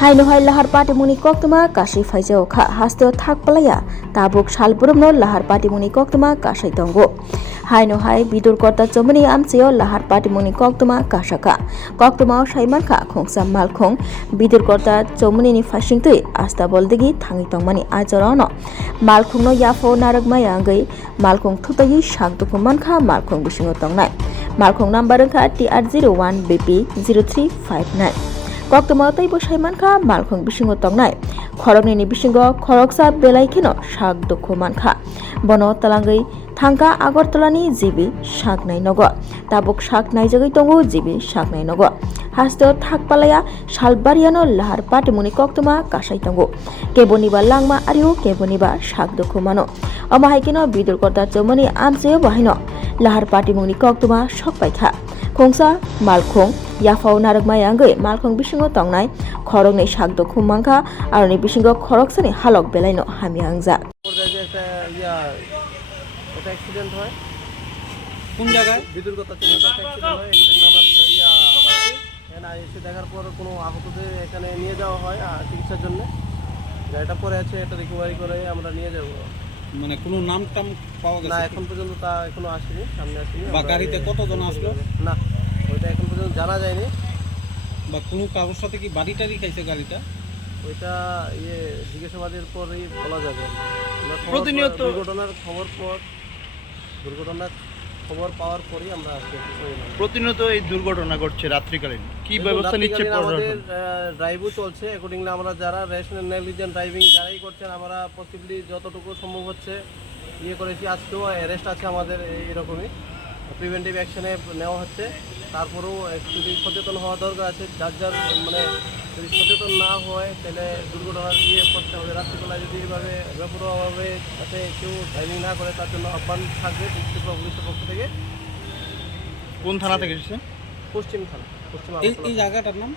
High লাহার পাটিমুনি কক্তমা কাশি ফাইজাও খা হাস্তেও থাক পালাইয়া তাবুক সালপুরমনো লাহার পাটিমুনি কক্তমা কাশাই দঙ্গো। বিদুর কর্তা চমনি আমচেও লাহার পাটিমুনি কক্তমা কাশাকা। কক্তমাও সাইমানখা খংসা মালখং বিদুর কর্তা চমনিনি ফাইসিংতui আস্তা বলদেগি থাঙি তংমানি আজরানো মালখংনো ইয়াফো নারকমাই আঙ্গै মালখং থুতাই সাক দুকুমানখা মালখং বিসিঙো তংনাই। মালখং number ওংখা T R zero one BP zero three five nine. কক্তমা তৈব সাইমানখা মালখং বিসিঙো তংনাই খরকনি বিসিঙ্গ খরকসা বেলাইখেনো সাক দুঃখ মানখা বন তালাঙ্গै থাঙ্কা আগরতলানি জিবি শাক নাই নগ। তাবুক শাক নাই জাগৈ তঙ্গো জিবি শাক নাই নগ। হাস্ত থাক পালায়া শালবারিয়ানো লাহার পাটিমুনি কক্তমা কাসাই তঙ্গো। কেবনিবা লাংমা আরিও কেবনিবা শাক দুঃখ মানো। অমাহাইকিনো বিদুর কর্তা চৌমনি আমসেও বাহিন। লাহার পাটিমুনি কক্তমা সক পাইখা খংসা মালখং ইয়াফাও নারকমাই আঙ্গৈ মালখং বিসিঙ্গ তংনাই খরকনি শাক দুঃখ মাংখা আরনি বিসিঙ্গ খরকসানি হালক বেলাইনো হামি আংজা দেখার পর কোনো আহতদের এখানে নিয়ে যাওয়া হয় চিকিৎসার জন্য গাড়িটা পরে আছে এটা রিকভারি করে আমরা নিয়ে যাব মানে কোনো নাম টাম পাওয়া গেছে না এখন পর্যন্ত তা এখনও আসেনি সামনে আসেনি বা গাড়িতে কতজন আসলো? না ওইটা এখন পর্যন্ত জানা যায়নি। বা কোনো কারোর সাথে কি বাড়ি টাড়ি খাইছে গাড়িটা? ওইটা ইয়ে জিজ্ঞাসাবাদের পরেই বলা যাবে। প্রতিনিয়ত- দুর্ঘটনার খবর পর দুর্ঘটনার খবর পাওয়ার পরেই আমরা আসছি প্রতিনিয়ত এই দুর্ঘটনা ঘটছে রাত্রিকালীন। কি ব্যবস্থা নিচ্ছে আমাদের ড্রাইভও চলছে। অ্যাকর্ডিংলি আমরা যারা রেশনাল নেগলিজেন্ট ড্রাইভিং যারাই করছেন আমরা পসিবলি যতটুকু সম্ভব হচ্ছে ইয়ে করেছি। আজকেও অ্যারেস্ট আছে আমাদের এরকমই। প্রিভেন্টিভ অ্যাকশনে নেওয়া হচ্ছে। তারপরেও একটু সচেতন হওয়া দরকার আছে। যার যার মানে যদি সচেতন না হয় তাহলে দুর্ঘটনার ইয়ে করতে হবে। রাত্রিবেলায় যদি এভাবে বেপরোয়াভাবে যাতে কেউ ড্রাইভিং না করে তার জন্য আহ্বান থাকবে। ত্রিপুরা পুলিশের পক্ষ থেকে। কোন থানা থেকে এসেছে পশ্চিম থানা। এই এই জায়গাটার নাম?